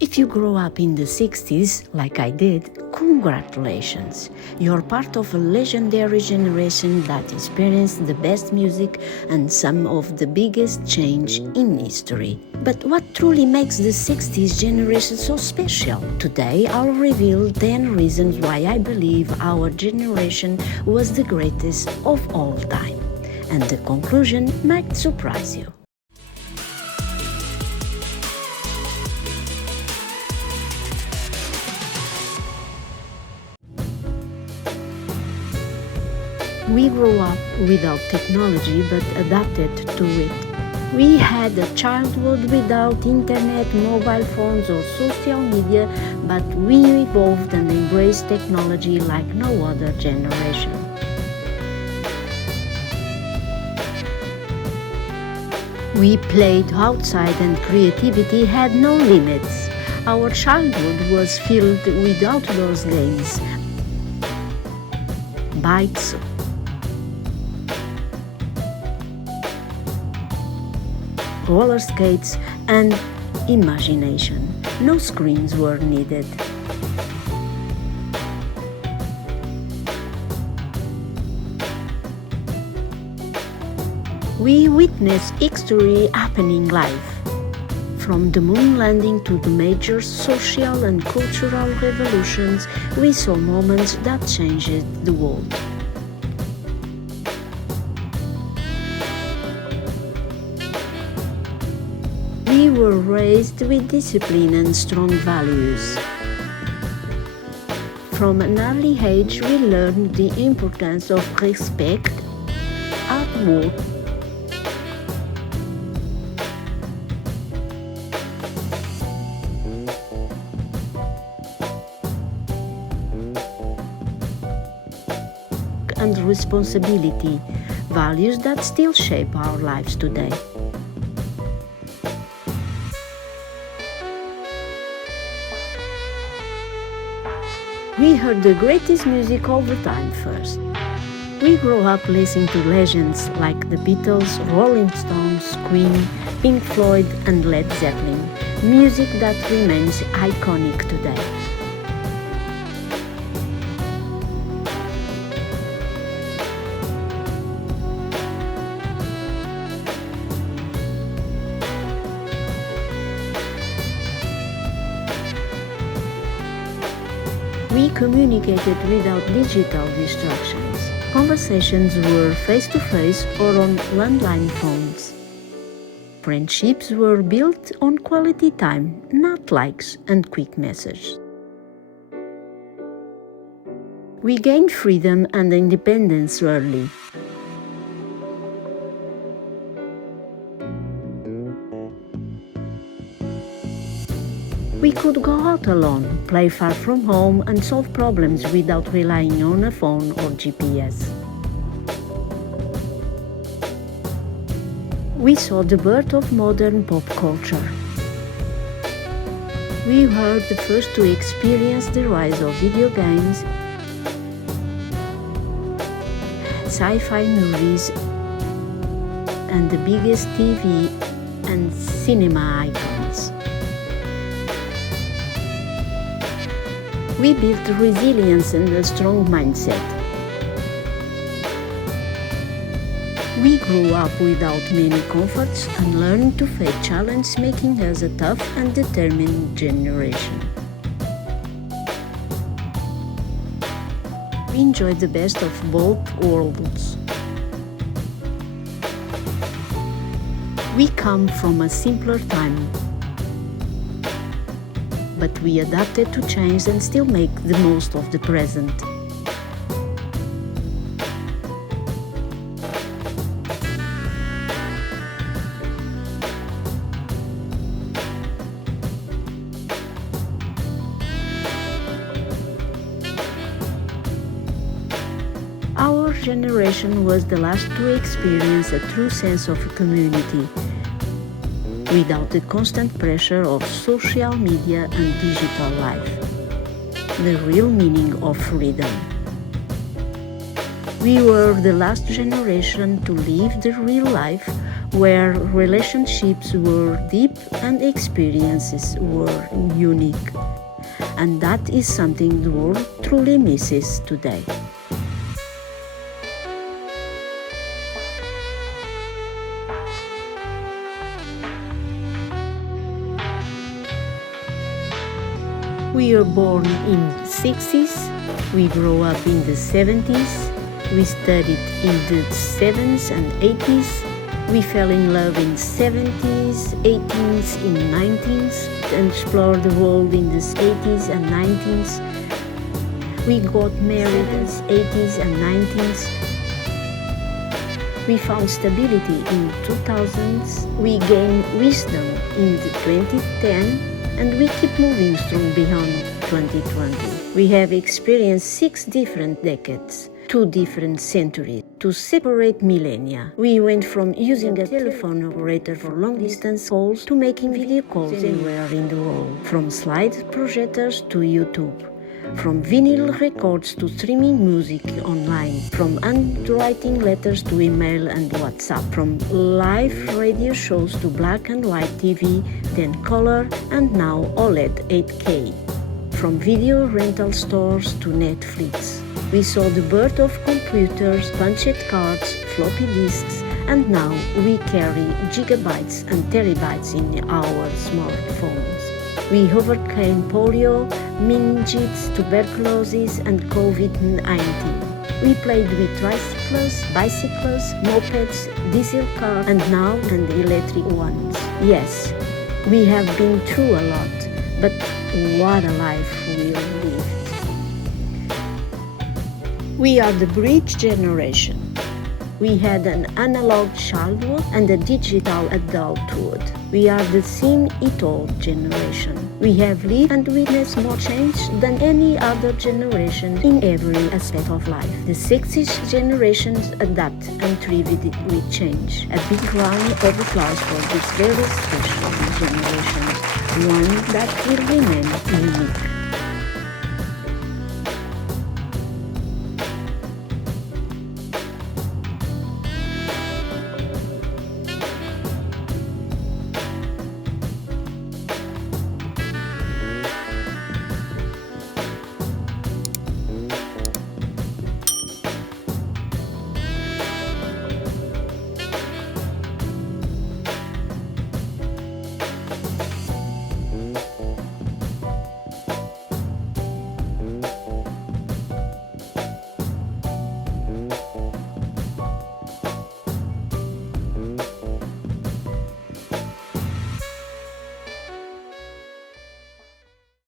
If you grew up in the 60s, like I did, congratulations! You're part of a legendary generation that experienced the best music and some of the biggest change in history. But what truly makes the 60s generation so special? Today I'll reveal 10 reasons why I believe our generation was the greatest of all time. And the conclusion might surprise you. We grew up without technology but adapted to it. We had a childhood without internet, mobile phones or social media, but we evolved and embraced technology like no other generation. We played outside and creativity had no limits. Our childhood was filled with outdoors games, bikes, roller skates, and imagination. No screens were needed. We witnessed history happening live. From the moon landing to the major social and cultural revolutions, we saw moments that changed the world. We were raised with discipline and strong values. From an early age, we learned the importance of respect, hard work, and responsibility, values that still shape our lives today. We heard the greatest music all the time first. We grew up listening to legends like the Beatles, Rolling Stones, Queen, Pink Floyd and Led Zeppelin, music that remains iconic today. We communicated without digital distractions. Conversations were face-to-face or on landline phones. Friendships were built on quality time, not likes and quick messages. We gained freedom and independence early. We could go out alone, play far from home and solve problems without relying on a phone or GPS. We saw the birth of modern pop culture. We were the first to experience the rise of video games, sci-fi movies, and the biggest TV and cinema icons. We built resilience and a strong mindset. We grew up without many comforts and learned to face challenges, making us a tough and determined generation. We enjoyed the best of both worlds. We come from a simpler time, but we adapted to change and still make the most of the present. Our generation was the last to experience a true sense of community, without the constant pressure of social media and digital life. The real meaning of freedom. We were the last generation to live the real life where relationships were deep and experiences were unique. And that is something the world truly misses today. We are born in the 60s, we grew up in the 70s, we studied in the 70s and 80s, we fell in love in 70s, 80s, in 90s, and explored the world in the 80s and 90s. We got married in the 80s and 90s. We found stability in the 2000s. We gained wisdom in the 2010, and we keep moving strong beyond 2020. We have experienced 6 different decades, 2 different centuries, to separate millennia. We went from using a telephone operator for long-distance calls to making video calls anywhere in the world, from slide projectors to YouTube, from vinyl records to streaming music online, from handwriting letters to email and WhatsApp, from live radio shows to black and white TV, then color, and now OLED 8K, from video rental stores to Netflix. We saw the birth of computers, punched cards, floppy disks, and now we carry gigabytes and terabytes in our smartphones. We overcame polio, meningitis, tuberculosis, and COVID-19. We played with tricycles, bicycles, mopeds, diesel cars, and now electric ones. Yes, we have been through a lot, but what a life we lived. We are the bridge generation. We had an analog childhood and a digital adulthood. We are the seen-it-all generation. We have lived and witnessed more change than any other generation in every aspect of life. The 60s generation adapt and thrived with change. A big round of applause for this very special generation, one that will remain unique.